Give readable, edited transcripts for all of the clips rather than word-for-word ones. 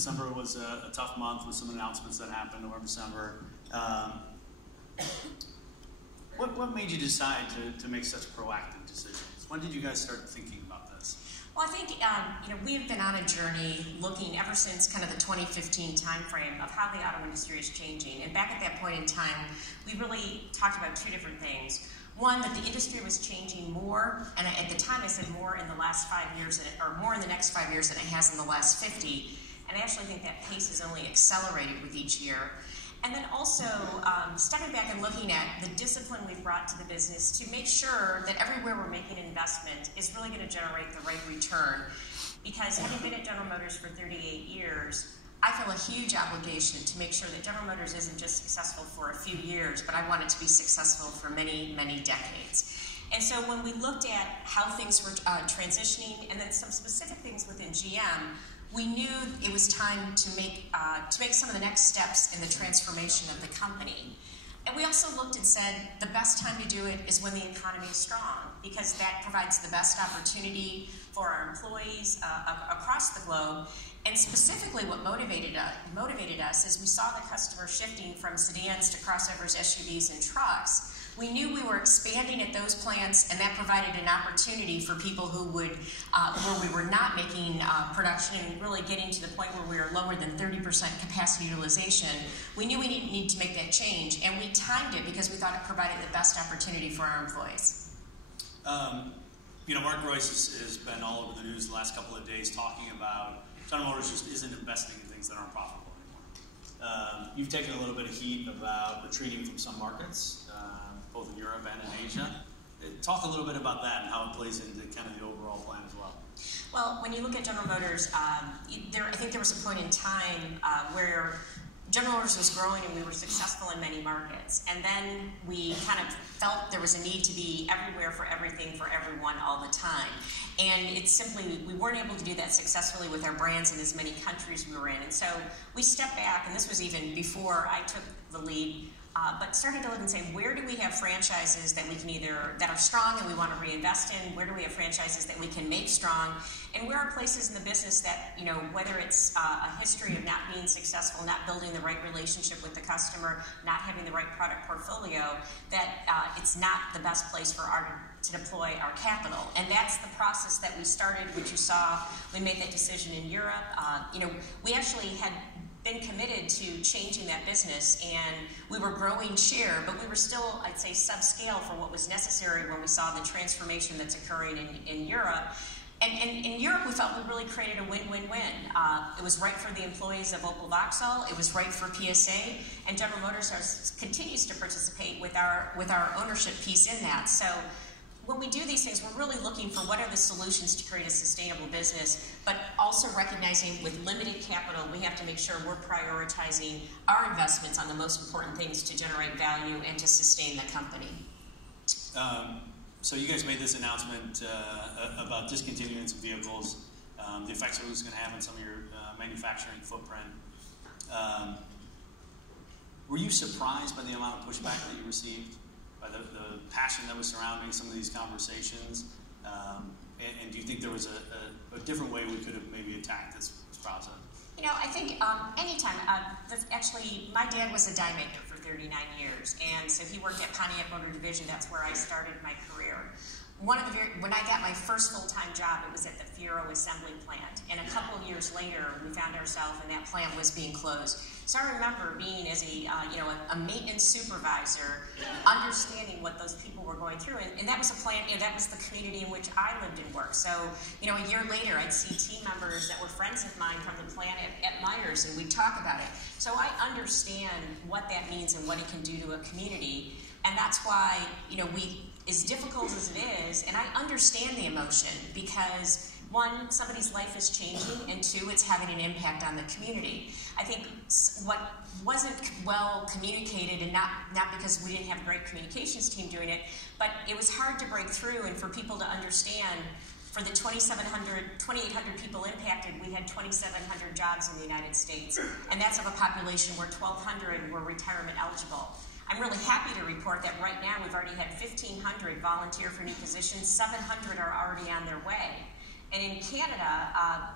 December was a tough month with some announcements that happened over December. What made you decide to make such proactive decisions? When did you guys start thinking about this? Well, I think we have been on a journey looking ever since kind of the 2015 timeframe of how the auto industry is changing. And back at that point in time, we really talked about two different things. One, that the industry was changing more, and at the time I said more in the last 5 years, or more in the next 5 years than it has in the last 50. And I actually think that pace has only accelerated with each year. And then also stepping back and looking at the discipline we've brought to the business to make sure that everywhere we're making an investment is really going to generate the right return. Because having been at General Motors for 38 years, I feel a huge obligation to make sure that General Motors isn't just successful for a few years, but I want it to be successful for many, many decades. And so when we looked at how things were transitioning and then some specific things within GM, we knew it was time to make some of the next steps in the transformation of the company. And we also looked and said the best time to do it is when the economy is strong, because that provides the best opportunity for our employees across the globe. And specifically what motivated us is we saw the customer shifting from sedans to crossovers, SUVs, and trucks. We knew we were expanding at those plants, and that provided an opportunity for people who would, where we were not making production and really getting to the point where we were lower than 30% capacity utilization. We knew we need to make that change, and we timed it because we thought it provided the best opportunity for our employees. Mark Royce has been all over the news the last couple of days talking about General Motors just isn't investing in things that aren't profitable anymore. You've taken a little bit of heat about retreating from some markets, both in Europe and in Asia. Talk a little bit about that and how it plays into kind of the overall plan as well. Well, when you look at General Motors, I think there was a point in time where General Motors was growing and we were successful in many markets. And then we kind of felt there was a need to be everywhere for everything for everyone all the time. And it's simply, we weren't able to do that successfully with our brands in as many countries we were in. And so we stepped back, and this was even before I took the lead, but started to look and say, where do we have franchises that we can that are strong and we want to reinvest in? Where do we have franchises that we can make strong? And where are places in the business that, whether it's a history of not being successful, not building the right relationship with the customer, not having the right product portfolio, that it's not the best place for to deploy our capital. And that's the process that we started, which you saw. We made that decision in Europe. We actually had been committed to changing that business, and we were growing share, but we were still, I'd say, subscale for what was necessary when we saw the transformation that's occurring in Europe. And in Europe, we felt we really created a win-win-win. It was right for the employees of Opel Vauxhall, it was right for PSA, and General Motors continues to participate with our ownership piece in that. So when we do these things, we're really looking for what are the solutions to create a sustainable business, but also recognizing with limited capital, we have to make sure we're prioritizing our investments on the most important things to generate value and to sustain the company. So you guys made this announcement about discontinuing some vehicles, the effects it was going to have on some of your manufacturing footprint. Were you surprised by the amount of pushback that you received? By the passion that was surrounding some of these conversations? And do you think there was a different way we could have maybe attacked this process? I think anytime, actually, my dad was a die maker for 39 years, and so he worked at Pontiac Motor Division. That's where I started my career. When I got my first full-time job, it was at the Fiero assembly plant, and a couple of years later, we found ourselves, and that plant was being closed. So I remember being as a maintenance supervisor, understanding what those people were going through, and that was a plant, that was the community in which I lived and worked. So, a year later, I'd see team members that were friends of mine from the plant at Myers, and we'd talk about it. So I understand what that means and what it can do to a community, and that's why, as difficult as it is, and I understand the emotion, because one, somebody's life is changing, and two, it's having an impact on the community. I think what wasn't well communicated, and not because we didn't have a great communications team doing it, but it was hard to break through and for people to understand. For the 2,800 people impacted, we had 2,700 jobs in the United States, and that's of a population where 1,200 were retirement eligible. I'm really happy to report that right now we've already had 1,500 volunteer for new positions, 700 are already on their way. And in Canada,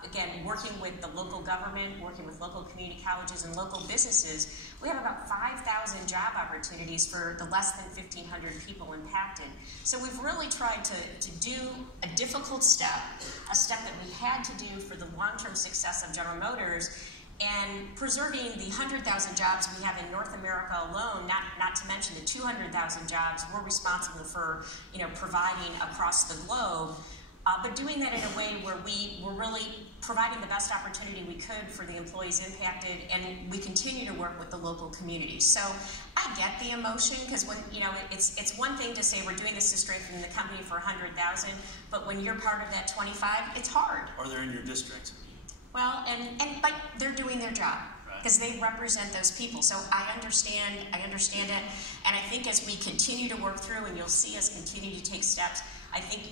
again, working with the local government, working with local community colleges and local businesses, we have about 5,000 job opportunities for the less than 1,500 people impacted. So we've really tried to do a difficult step, a step that we had to do for the long-term success of General Motors, and preserving the 100,000 jobs we have in North America alone, not to mention the 200,000 jobs we're responsible for, providing across the globe. But doing that in a way where we were really providing the best opportunity we could for the employees impacted, and we continue to work with the local communities. So I get the emotion, because when, it's one thing to say we're doing this to strengthen the company for 100,000, but when you're part of that 25, it's hard. Or they're in your district. Well, but they're doing their job, because they represent those people. So I understand it, and I think as we continue to work through, and you'll see us continue to take steps, I think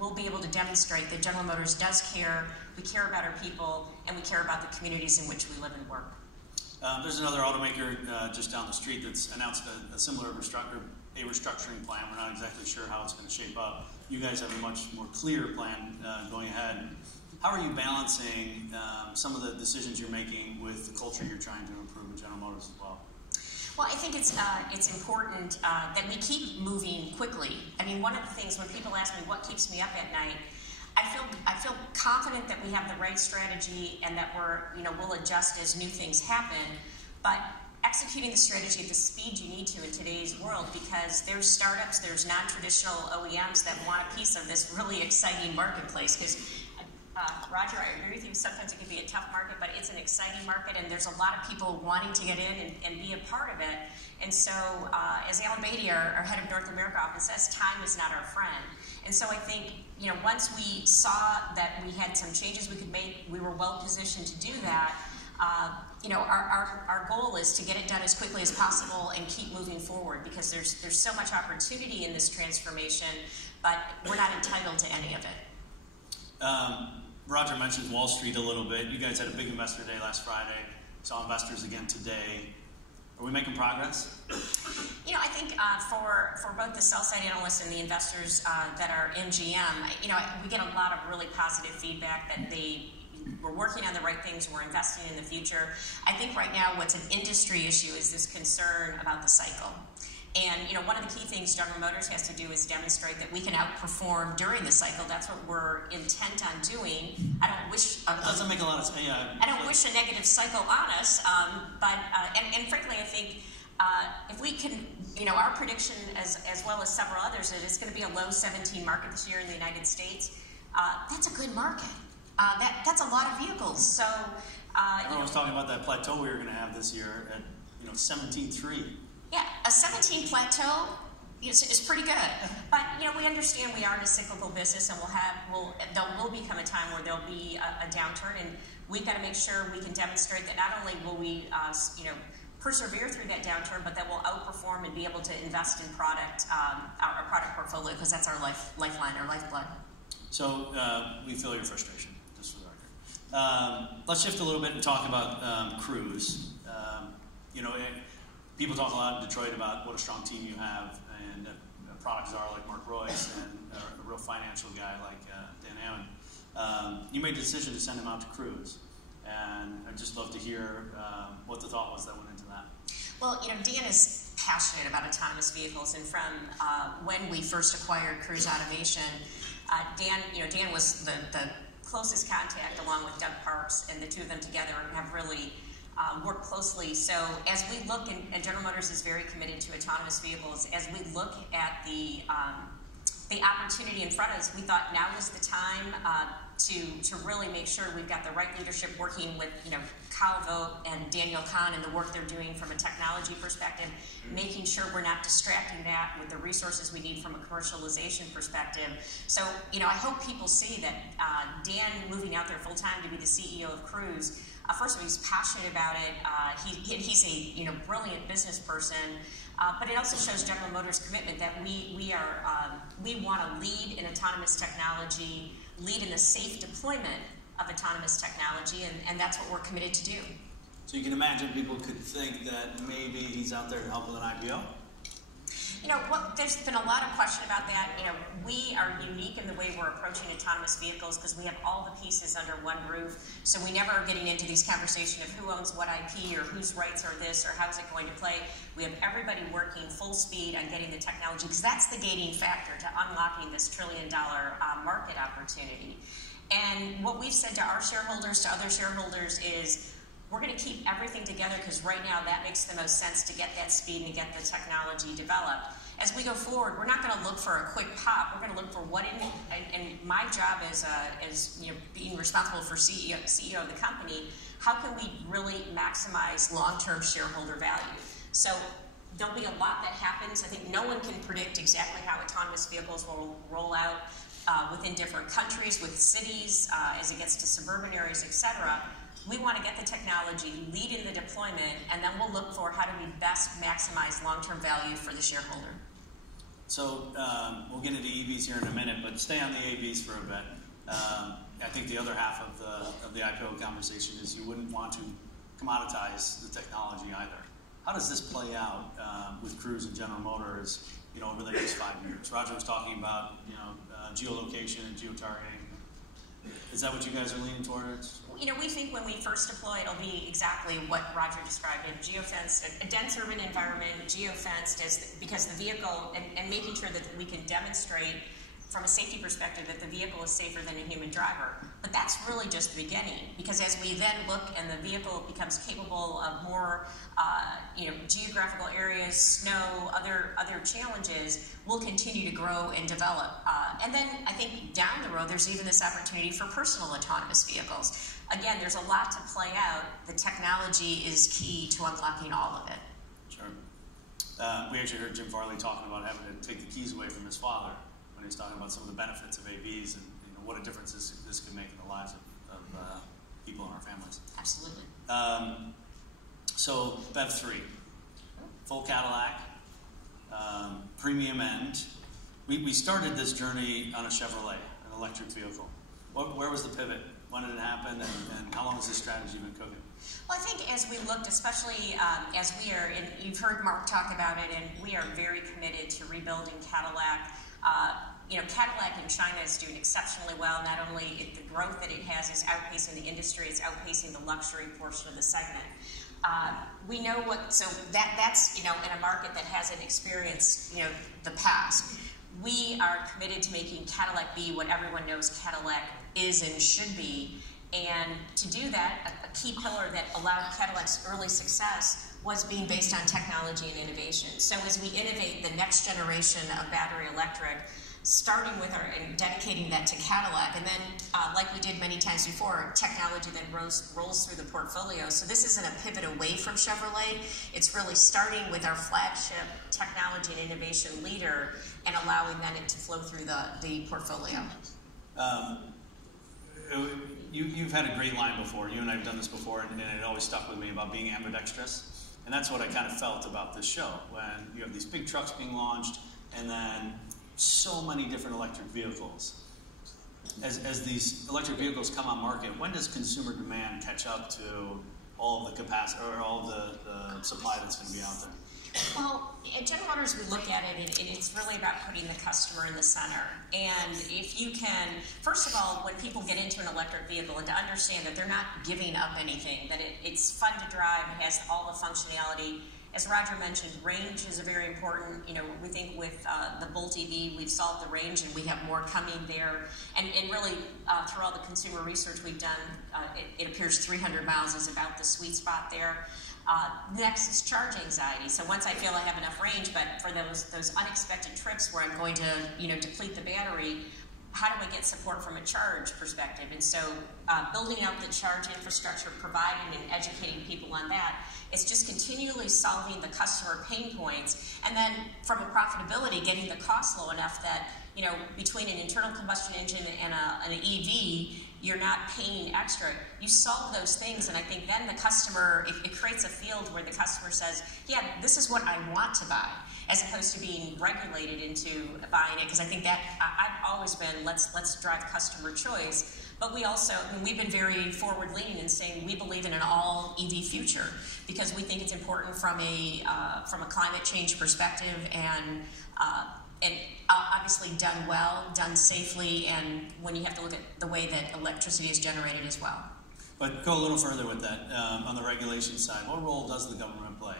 we'll be able to demonstrate that General Motors does care. We care about our people, and we care about the communities in which we live and work. There's another automaker just down the street that's announced a similar restructuring plan. We're not exactly sure how it's going to shape up. You guys have a much more clear plan going ahead. How are you balancing some of the decisions you're making with the culture you're trying to improve at General Motors as well? Well, I think it's important that we keep moving quickly. I mean, one of the things when people ask me what keeps me up at night, I feel confident that we have the right strategy and that we'll adjust as new things happen. But executing the strategy at the speed you need to in today's world, because there's startups, there's non-traditional OEMs that want a piece of this really exciting marketplace. Because Roger, I agree with you, sometimes it can be a tough market, but it's an exciting market, and there's a lot of people wanting to get in and be a part of it. And so, as Alan Beatty, our head of North America often says, time is not our friend. And so I think, once we saw that we had some changes we could make, we were well positioned to do that. Our goal is to get it done as quickly as possible and keep moving forward, because there's so much opportunity in this transformation, but we're not entitled to any of it. Roger mentioned Wall Street a little bit. You guys had a big investor day last Friday. Saw investors again today. Are we making progress? I think for both the sell-side analysts and the investors that are in GM, we get a lot of really positive feedback that we're working on the right things, we're investing in the future. I think right now what's an industry issue is this concern about the cycle. And one of the key things General Motors has to do is demonstrate that we can outperform during the cycle. That's what we're intent on doing. I don't wish doesn't make a lot of sense. Yeah, I don't wish a negative cycle on us, but frankly, I think if we can, our prediction as well as several others, that it's going to be a low 17 market this year in the United States. That's a good market. That's a lot of vehicles. So I was talking about that plateau we were going to have this year at 17.3. Yeah, a 17 plateau is pretty good. But we understand we are in a cyclical business, and there will become a time where there'll be a downturn, and we've got to make sure we can demonstrate that not only will we persevere through that downturn, but that we'll outperform and be able to invest in our product portfolio, because that's our lifeline, our lifeblood. So we feel your frustration, just for the record. Let's shift a little bit and talk about Cruise. People talk a lot in Detroit about what a strong team you have, and a product czar like Mark Royce, and a real financial guy like Dan Ammon. You made the decision to send him out to Cruise, and I'd just love to hear what the thought was that went into that. Well, Dan is passionate about autonomous vehicles, and from when we first acquired Cruise Automation, Dan was the closest contact, along with Doug Parks, and the two of them together have really work closely. So as we look, and General Motors is very committed to autonomous vehicles, as we look at the opportunity in front of us, we thought now was the time to really make sure we've got the right leadership working with Kyle Vogt and Daniel Kahn and the work they're doing from a technology perspective, making sure we're not distracting that with the resources we need from a commercialization perspective. So I hope people see that Dan moving out there full time to be the CEO of Cruise. First of all, he's passionate about it. He's a brilliant business person, but it also shows General Motors' commitment that we want to lead in autonomous technology, lead in the safe deployment of autonomous technology, and that's what we're committed to do. So you can imagine people could think that maybe he's out there to help with an IPO? There's been a lot of question about that. We are unique in the way we're approaching autonomous vehicles because we have all the pieces under one roof. So we never are getting into these conversations of who owns what IP or whose rights are this or how's it going to play. We have everybody working full speed on getting the technology because that's the gating factor to unlocking this $1 trillion market opportunity. And what we've said to our shareholders, to other shareholders is, we're going to keep everything together because right now that makes the most sense to get that speed and get the technology developed. As we go forward, we're not going to look for a quick pop. We're going to look for what and my job as being responsible for CEO of the company, how can we really maximize long-term shareholder value? So there'll be a lot that happens. I think no one can predict exactly how autonomous vehicles will roll out within different countries, with cities, as it gets to suburban areas, et cetera. We want to get the technology, lead in the deployment, and then we'll look for how do we best maximize long-term value for the shareholder. So we'll get into EVs here in a minute, but stay on the AVs for a bit. I think the other half of the IPO conversation is you wouldn't want to commoditize the technology either. How does this play out with Cruise and General Motors, over the next 5 years? Roger was talking about, geolocation and geotargeting. Is that what you guys are leaning towards? We think when we first deploy, it'll be exactly what Roger described. Geofenced, a dense urban environment, geofenced, because the vehicle, and making sure that we can demonstrate from a safety perspective that the vehicle is safer than a human driver. But that's really just the beginning, because as we then look and the vehicle becomes capable of more geographical areas, snow, other challenges, we'll continue to grow and develop. And then I think down the road, there's even this opportunity for personal autonomous vehicles. Again, there's a lot to play out. The technology is key to unlocking all of it. Sure. We actually heard Jim Farley talking about having to take the keys away from his father when he was talking about some of the benefits of AVs and what a difference this could make in the lives of people in our families. Absolutely. So BEV3, full Cadillac, premium end. We started this journey on a Chevrolet, an electric vehicle. Where was the pivot? When did it happen? And how long has this strategy been cooking? Well, I think as we looked, especially as we are, and you've heard Mark talk about it, and we are very committed to rebuilding Cadillac. Cadillac in China is doing exceptionally well. Not only the growth that it has is outpacing the industry, it's outpacing the luxury portion of the segment. We know that's in a market that hasn't experienced the past. We are committed to making Cadillac be what everyone knows Cadillac is and should be. And to do that, a key pillar that allowed Cadillac's early success was being based on technology and innovation. So as we innovate the next generation of battery electric, starting with and dedicating that to Cadillac, and then, like we did many times before, technology then rolls through the portfolio. So this isn't a pivot away from Chevrolet. It's really starting with our flagship technology and innovation leader and allowing then it to flow through the portfolio. You've had a great line before. You and I have done this before, and it always stuck with me about being ambidextrous. And that's what I kind of felt about this show, when you have these big trucks being launched, and then so many different electric vehicles. As these electric vehicles come on market, when does consumer demand catch up to all of the capacity or all the supply that's going to be out there? Well, at General Motors, we look at it, and it's really about putting the customer in the center. And if you can, first of all, when people get into an electric vehicle, and to understand that they're not giving up anything, that it's fun to drive, it has all the functionality. As Roger mentioned, range is very important. We think with the Bolt EV, we've solved the range, and we have more coming there. And really, through all the consumer research we've done, it appears 300 miles is about the sweet spot there. Next is charge anxiety. So once I feel I have enough range, but for those unexpected trips where I'm going to deplete the battery, how do I get support from a charge perspective? And so building out the charge infrastructure, providing and educating people on that, it's just continually solving the customer pain points. And then from a profitability, getting the cost low enough that, between an internal combustion engine and an EV, you're not paying extra. You solve those things, and I think then the customer, it creates a field where the customer says, yeah, this is what I want to buy, as opposed to being regulated into buying it, because I think that I've always been, let's drive customer choice. But we also, I mean, we've been very forward-leaning in saying we believe in an all-EV future because we think it's important from a climate change perspective and obviously done well, done safely, and when you have to look at the way that electricity is generated as well. But go a little further with that. On the regulation side, what role does the government play?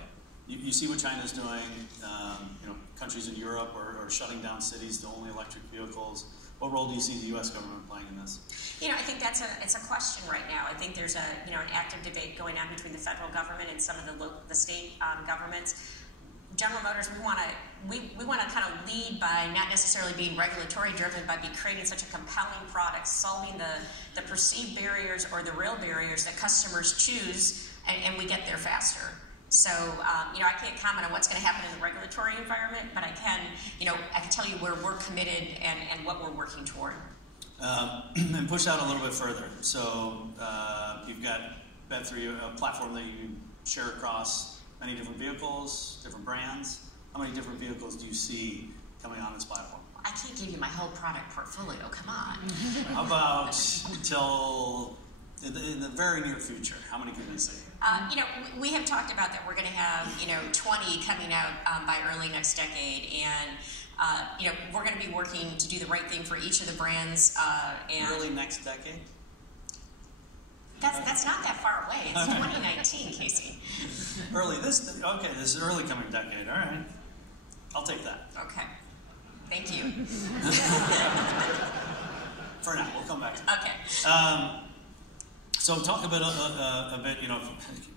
You see what China's doing. Countries in Europe are shutting down cities to only electric vehicles. What role do you see the U.S. government playing in this? I think it's a question right now. I think there's an active debate going on between the federal government and some of the state governments. General Motors, we want to kind of lead by not necessarily being regulatory driven, but be creating such a compelling product, solving the perceived barriers or the real barriers that customers choose, and we get there faster. So, I can't comment on what's going to happen in the regulatory environment, but I can tell you where we're committed and what we're working toward. And push out a little bit further. So, you've got BEV3, a platform that you share across many different vehicles, different brands. How many different vehicles do you see coming on this platform? I can't give you my whole product portfolio. Come on. How about till in the very near future? How many can we see? We have talked about that we're going to have 20 coming out by early next decade, and we're going to be working to do the right thing for each of the brands. Early next decade? That's not that far away. It's 2019, Casey. This is early coming decade. All right, I'll take that. Okay, thank you. For now, we'll come back to that. Okay. So talk a bit,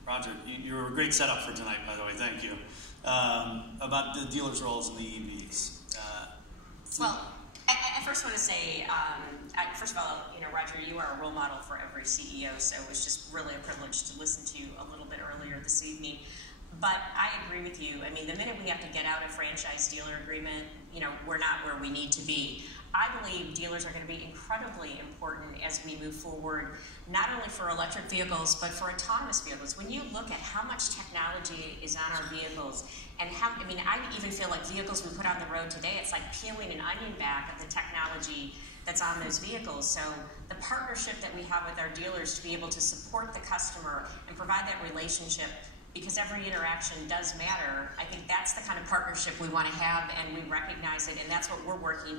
Roger, you were a great setup for tonight, by the way, thank you, about the dealers' roles in the EVs. Well, I first want to say, first of all, Roger, you are a role model for every CEO, so it was just really a privilege to listen to you a little bit earlier this evening. But I agree with you. I mean, the minute we have to get out a franchise dealer agreement, we're not where we need to be. I believe dealers are going to be incredibly important as we move forward, not only for electric vehicles, but for autonomous vehicles. When you look at how much technology is on our vehicles, and I even feel like vehicles we put on the road today, it's like peeling an onion back of the technology that's on those vehicles. So the partnership that we have with our dealers to be able to support the customer and provide that relationship, because every interaction does matter, I think that's the kind of partnership we want to have, and we recognize it, and that's what we're working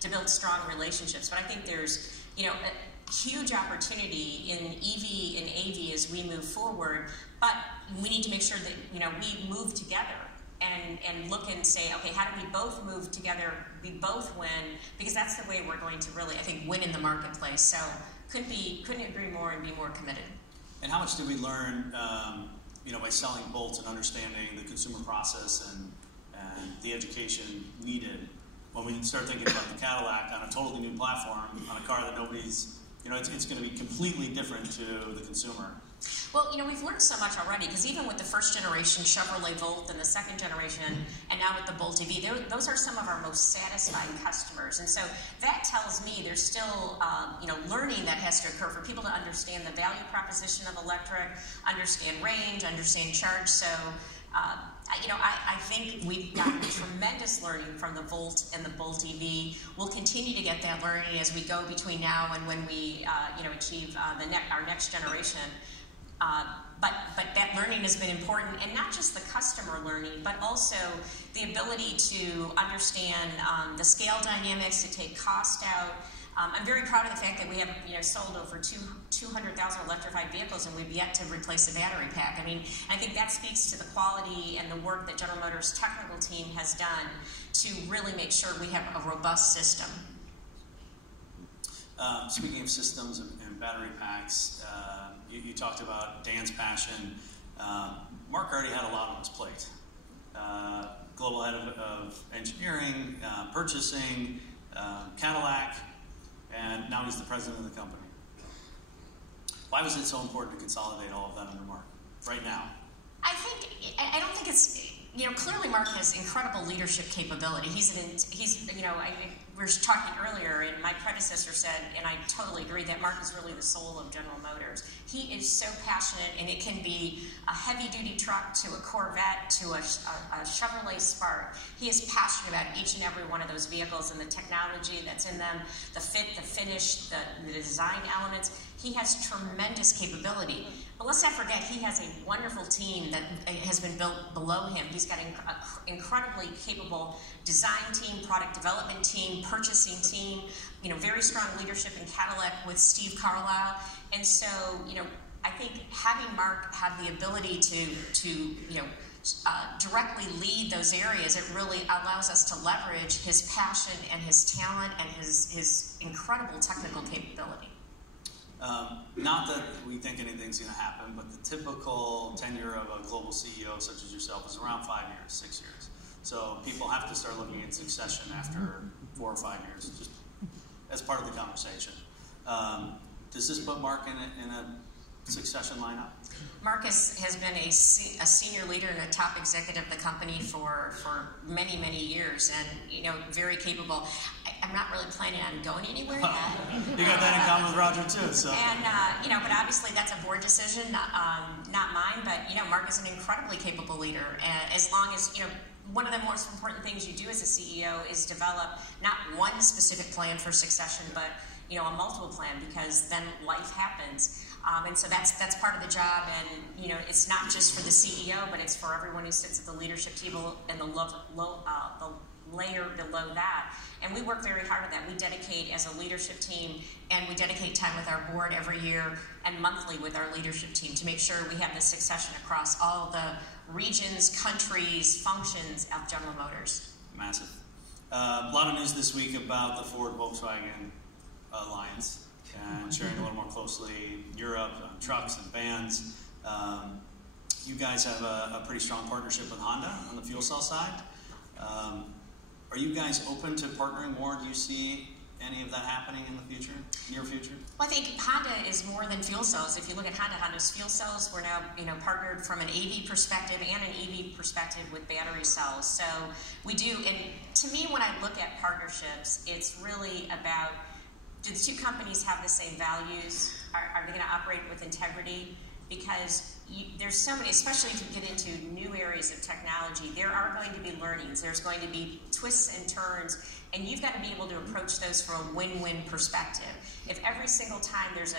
to build strong relationships. But I think there's a huge opportunity in EV and AV as we move forward, but we need to make sure that we move together and look and say, okay, how do we both move together, we both win, because that's the way we're going to really, I think, win in the marketplace. So couldn't agree more and be more committed. And how much did we learn by selling Bolt and understanding the consumer process and the education needed when we start thinking about the Cadillac on a totally new platform, on a car that nobody's, it's going to be completely different to the consumer. Well, we've learned so much already, because even with the first generation Chevrolet Volt and the second generation, and now with the Bolt EV, those are some of our most satisfied customers. And so that tells me there's still, learning that has to occur for people to understand the value proposition of electric, understand range, understand charge. So, I think we've gotten tremendous learning from the Volt and the Bolt EV. We'll continue to get that learning as we go between now and when we, achieve our next generation. But that learning has been important, and not just the customer learning, but also the ability to understand the scale dynamics, to take cost out. I'm very proud of the fact that we have sold over 200,000 electrified vehicles, and we've yet to replace the battery pack. I think that speaks to the quality and the work that General Motors' technical team has done to really make sure we have a robust system. Speaking of systems and battery packs, you talked about Dan's passion. Mark already had a lot on his plate. Global head of engineering, purchasing, Cadillac, and now he's the president of the company. Why was it so important to consolidate all of that under Mark right now? I don't think it's clearly Mark has incredible leadership capability. We were talking earlier, and my predecessor said, and I totally agree, that Mark is really the soul of General Motors. He is so passionate, and it can be a heavy-duty truck to a Corvette to a Chevrolet Spark. He is passionate about each and every one of those vehicles and the technology that's in them, the fit, the finish, the design elements. He has tremendous capability. But let's not forget, he has a wonderful team that has been built below him. He's got an incredibly capable design team, product development team, purchasing team, very strong leadership in Cadillac with Steve Carlisle. And so, I think having Mark have the ability to directly lead those areas, it really allows us to leverage his passion and his talent and his incredible technical capability. Not that we think anything's going to happen, but the typical tenure of a global CEO such as yourself is around 5 years, 6 years. So people have to start looking at succession after 4 or 5 years, just as part of the conversation. Does this put Mark in a succession lineup? Mark has been a senior leader and a top executive of the company for many, many years, and very capable. I'm not really planning on going anywhere yet. You got that in common with Roger too, so. And but obviously that's a board decision, not mine. But Mark is an incredibly capable leader, and as long as one of the most important things you do as a CEO is develop not one specific plan for succession, but a multiple plan, because then life happens. And so that's part of the job, and it's not just for the CEO, but it's for everyone who sits at the leadership table and the layer below that. And we work very hard at that. We dedicate as a leadership team, and we dedicate time with our board every year and monthly with our leadership team to make sure we have the succession across all the regions, countries, functions of General Motors. Massive. A lot of news this week about the Ford-Volkswagen alliance, and sharing a little more closely Europe, trucks and vans. You guys have a pretty strong partnership with Honda on the fuel cell side. Are you guys open to partnering more? Do you see any of that happening in the future, near future? Well, I think Honda is more than fuel cells. If you look at Honda's fuel cells, we're now partnered from an AV perspective and an EV perspective with battery cells. So we do, and to me, when I look at partnerships, it's really about, do the two companies have the same values? Are they going to operate with integrity? Because there's so many, especially if you get into new areas of technology, there are going to be learnings. There's going to be twists and turns, and you've got to be able to approach those from a win-win perspective. If every single time there's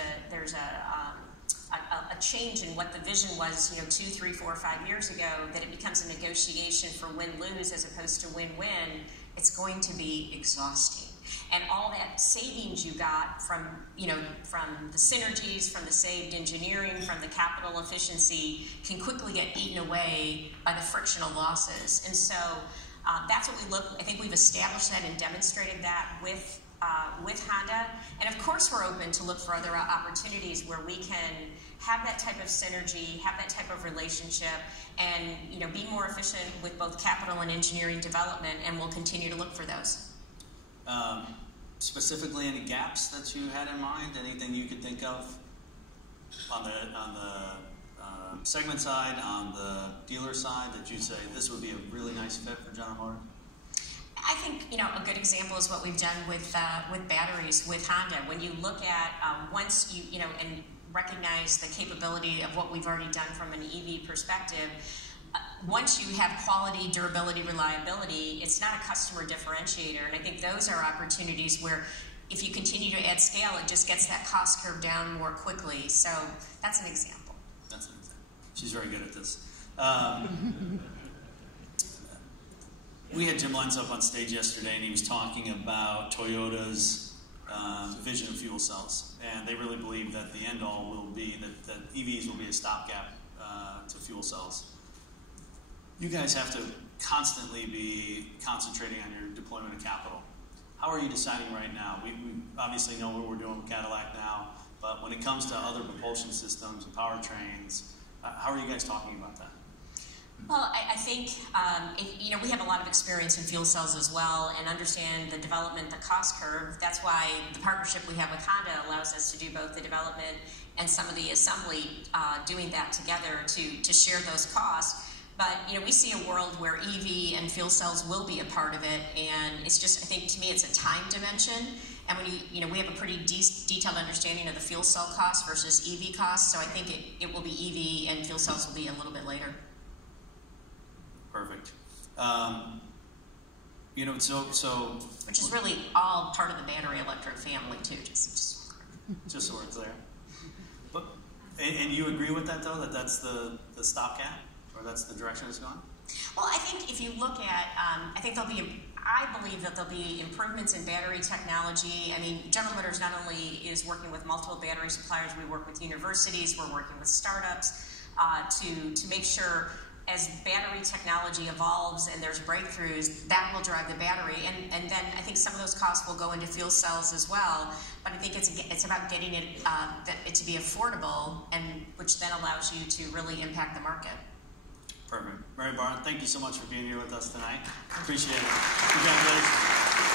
a change in what the vision was, 2, 3, 4, 5 years ago, that it becomes a negotiation for win-lose as opposed to win-win, it's going to be exhausting. And all that savings you got from the synergies, from the saved engineering, from the capital efficiency can quickly get eaten away by the frictional losses. And so that's what we look. I think we've established that and demonstrated that with Honda. And of course, we're open to look for other opportunities where we can have that type of synergy, have that type of relationship, and be more efficient with both capital and engineering development. And we'll continue to look for those. Specifically, any gaps that you had in mind? Anything you could think of on the segment side, on the dealer side, that you'd say this would be a really nice fit for General Motors? I think a good example is what we've done with batteries with Honda. When you look at once you and recognize the capability of what we've already done from an EV perspective. Once you have quality, durability, reliability, it's not a customer differentiator. And I think those are opportunities where if you continue to add scale, it just gets that cost curve down more quickly. So that's an example. That's an example. She's very good at this. We had Jim Lenz up on stage yesterday, and he was talking about Toyota's vision of fuel cells. And they really believe that the end all will be that EVs will be a stopgap to fuel cells. You guys have to constantly be concentrating on your deployment of capital. How are you deciding right now? We obviously know what we're doing with Cadillac now, but when it comes to other propulsion systems and powertrains, how are you guys talking about that? Well, I think we have a lot of experience in fuel cells as well, and understand the development, the cost curve. That's why the partnership we have with Honda allows us to do both the development and some of the assembly, doing that together to share those costs. But we see a world where EV and fuel cells will be a part of it, and it's just, I think to me, it's a time dimension. And when we have a pretty detailed understanding of the fuel cell costs versus EV costs, so I think it will be EV and fuel cells will be a little bit later. Perfect. Which is really all part of the battery electric family too, just so we're clear. But and you agree with that though, that's the stopgap, or that's the direction it's going? Well, I think if you look at, I believe that there'll be improvements in battery technology. I mean, General Motors not only is working with multiple battery suppliers, we work with universities, we're working with startups to make sure as battery technology evolves and there's breakthroughs, that will drive the battery. And then I think some of those costs will go into fuel cells as well. But I think it's about getting it to be affordable, and which then allows you to really impact the market. Perfect. Mary Barra, thank you so much for being here with us tonight. Appreciate it. Congratulations.